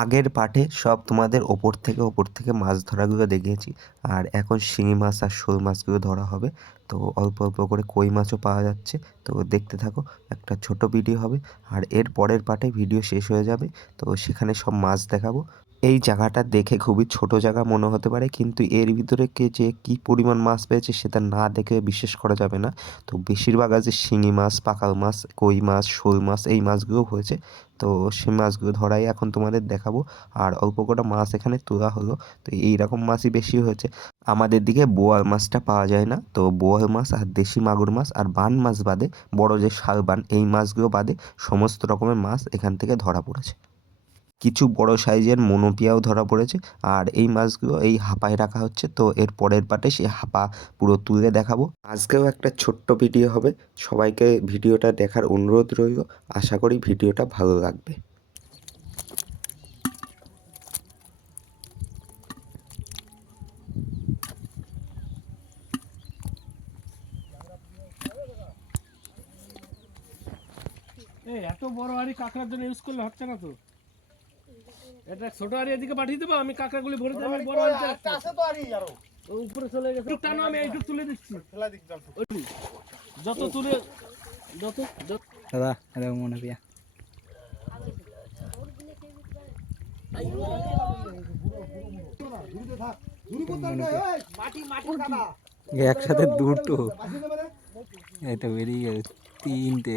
আগের পাঠে সব তোমাদের ওপর থেকে ওপর থেকে মাছ ধরাগুলো দেখিয়েছি। আর এখন শিঙি মাছ আর শোল মাছগুলো ধরা হবে। তো অল্প অল্প করে কই মাছও পাওয়া যাচ্ছে। তো দেখতে থাকো, একটা ছোট ভিডিও হবে। আর এর পরের পার্টে ভিডিও শেষ হয়ে যাবে। তো সেখানে সব মাছ দেখাবো। এই জায়গাটা দেখে খুবই ছোট জায়গা মনে হতে পারে, কিন্তু এর ভিতরে কে যে কী পরিমাণ মাছ পেয়েছে সেটা না দেখে বিশ্বাস করা যাবে না। তো বেশিরভাগ আছে শিঙি মাছ, পাকাল মাছ, কই মাছ, শোল মাছ, এই মাছগুলো হয়েছে। তো সেই মাছগুলো ধরাই এখন তোমাদের দেখাবো। আর অল্প কটা মাছ এখানে তোলা হলো, তো এই রকম মাছই বেশি হয়েছে। আমাদের দিকে বোয়াল মাছটা পাওয়া যায় না। তো বোয়াল মাছ আর দেশি মাগুর মাছ আর বান মাছ বাদে, বড় যে শালবান এই মাছগুলো বাদে সমস্ত রকমের মাছ এখান থেকে ধরা পড়েছে। কিছু বড় সাইজের মনোপিয়াও ধরা পড়েছে। আর এই মাছগুলো এই হাঁপায় রাখা হচ্ছে। তো এর পরের পাটে সেই হাঁপা পুরো তুলে দেখাবো। আজকেও একটা ছোট্ট ভিডিও হবে। সবাইকে ভিডিওটা দেখার অনুরোধ রইল। আশা করি ভিডিওটা ভালো লাগবে। এত বড় হাড়ি কাঁকড়ার জন্য ইউজ করলে হচ্ছে না তো? এটা ছোট হাড়ি এদিকে পাঠিয়ে দেবো আমি কাঁকড়াগুলি ভরে দেবো আমি বড় হাড়িতে রাখছি। ও উপরে চলে গেছে। একটু টানো আমি এইটুকু তুলে দিচ্ছি। যত তুলে যত যত। দাদা আরে মনে পিয়া একসাথে দুটো এটা বেরিয়ে গেছে তিনটে।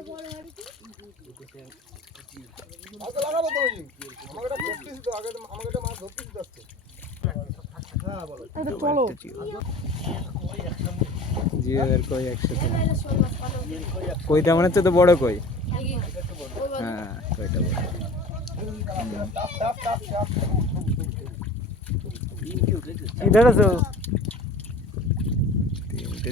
হাড়ি লাগবে না না না হুম, দুটো তিনটে দুটো চ্যাং একটা জিওল জিওল আর কই একসাথে? কইটা মনে হচ্ছে তো বড় কই? হ্যাঁ কইটা বড়। ইধার আছো তিনটে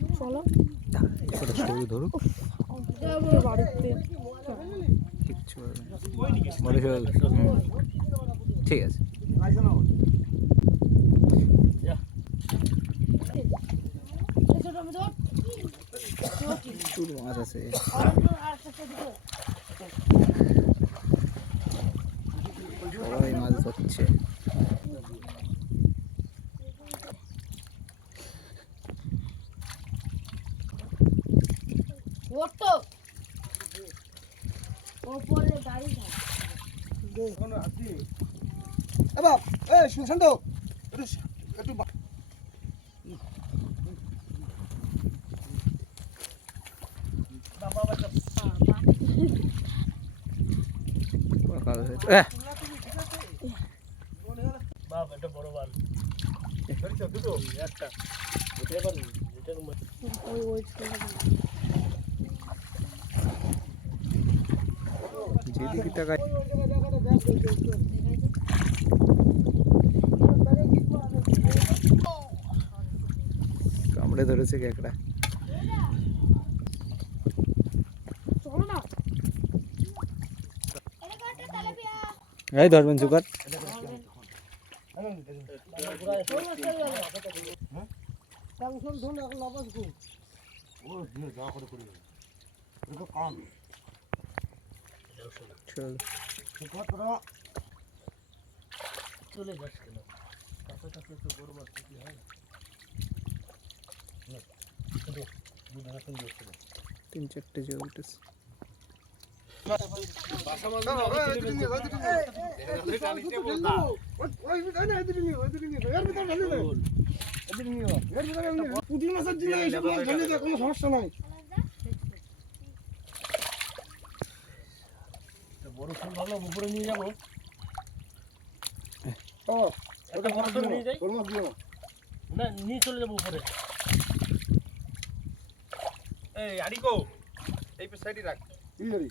বড় শোল হুম। ঠিক আছে। প্রচুর মাছ আছে। সবাই মাছ ধরছে। ওটো ওপরে গাড়ি থাকে সকাল হয়েছে আহ! বাপ এটা বড় বাল। একটা। এটার মধ্যে ওই ওই যেদিকে তাকাই কামড়ে ধরেছে কেকড়া চলো না এই ধরবেন সুগার তিন চারটে জিও উঠেছে পুঁটি মাছের কোনো সমস্যা নাই। বড় ফুল ভালো উপরে নিয়ে যাব। ও একটা বড় ফুল নিয়ে যাই। ওর মাছ দিও। না নিয়ে চলে যাব উপরে। এই আরিকো এই সাইডে রাখ। জানি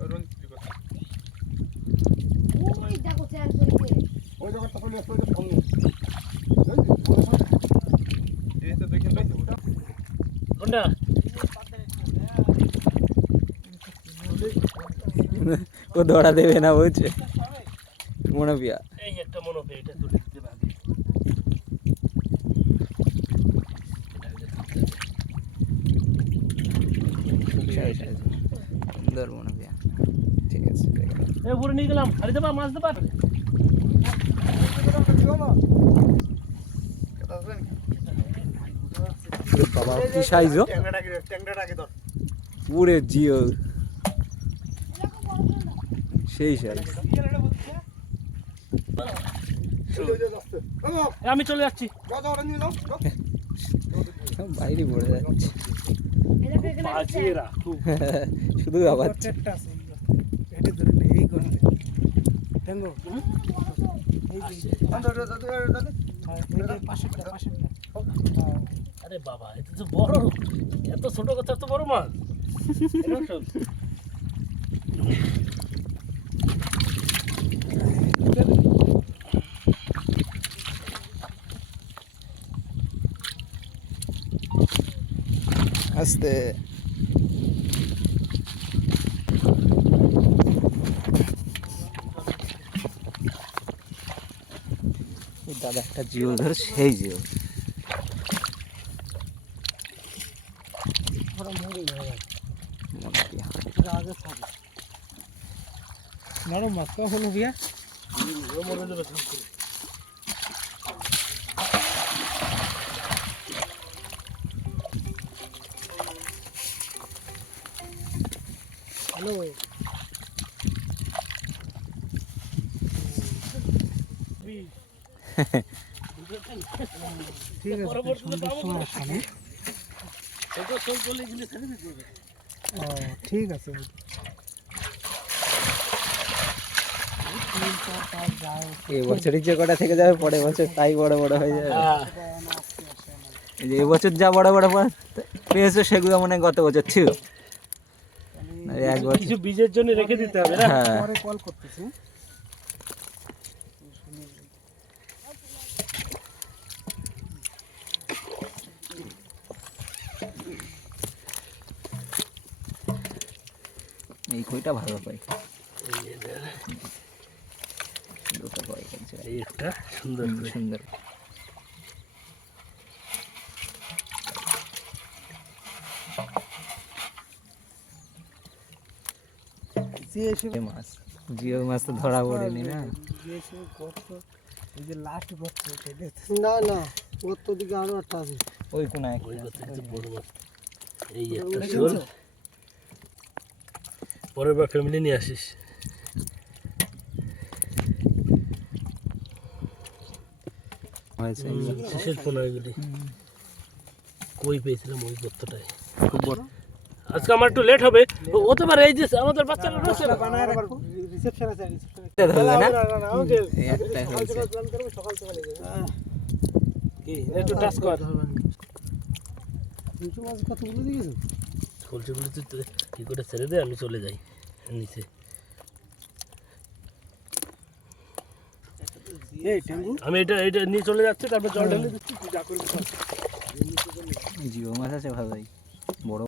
ওই রঞ্জিত কথা ওই দেখো চ্যান চলছে ওই সামনে। এই তো দেখেন কোনটা? ও ধরা দেবে না বলছে মনে পিয়া এই একটা মনে এটা তুলে দিতে পারবে সুন্দর মনে পিয়া ঠিক আছে। এই উপরে নিয়ে গেলাম হারি দেবা মাছ দেবা বাবা কি সাইজ ও? ট্যাংরাটাকে ট্যাংরাটাকে ধর। পুরে জিও। সেই সাইজ আমি চলে যাচ্ছি। বাইরে পড়ে যাচ্ছে। শুধু আবার আরে বাবা এটা তো বড় এত ছোট কথা এত বড় মাছ। এরকম শোন। আস্তে এই দাদা একটা জিও ধর সেই জিও। মনে পিয়া নরম মাছ তো হলো বিয়া ও মনে দেবে সব করে। হ্যালো ঠিক আছে। পরবর্তীতে সুন্দর পাবো না। সমস্যা নেই ছোট শোল করলে এগুলো ছেড়ে দিতে হবে ও ঠিক আছে এবছরই যে কটা থেকে যাবে পরের বছর তাই বড় বড় হয়ে যাবে। এই যে এবছর যা বড় বড় পেয়েছ সেগুলো মানে গত বছর ছিল। কিছু বীজের জন্য রেখে দিতে হবে না? হ্যাঁ। পরে কল করতেছি এই কইটা ভালো পাই। দুটো একটা সুন্দর সুন্দর। মাছ জিও মাছ তো ধরা পড়েনি না? যে লাস্ট না দিকে আরও একটা আছে। ওই বড় মাছ এই একটা পরের বার ফ্যামিলি নিয়ে আসিস। হয়েছে। কই পেয়েছিলাম ওই গর্তটায় খুব বড় আজকে আমার একটু লেট হবে। ও- হতে পারে এই যে আমাদের বাচ্চারা রয়েছে রিসেপশন আছে কি? একটু টাচ কর। তুই কি করে ছেড়ে দে আমি চলে যাই নিচে এই টেঙ্গু আমি এটা এটা নিয়ে চলে যাচ্ছি তারপর জল ঢেলে দিচ্ছি যা করবি জিও মাছ আছে ভালোই। বড়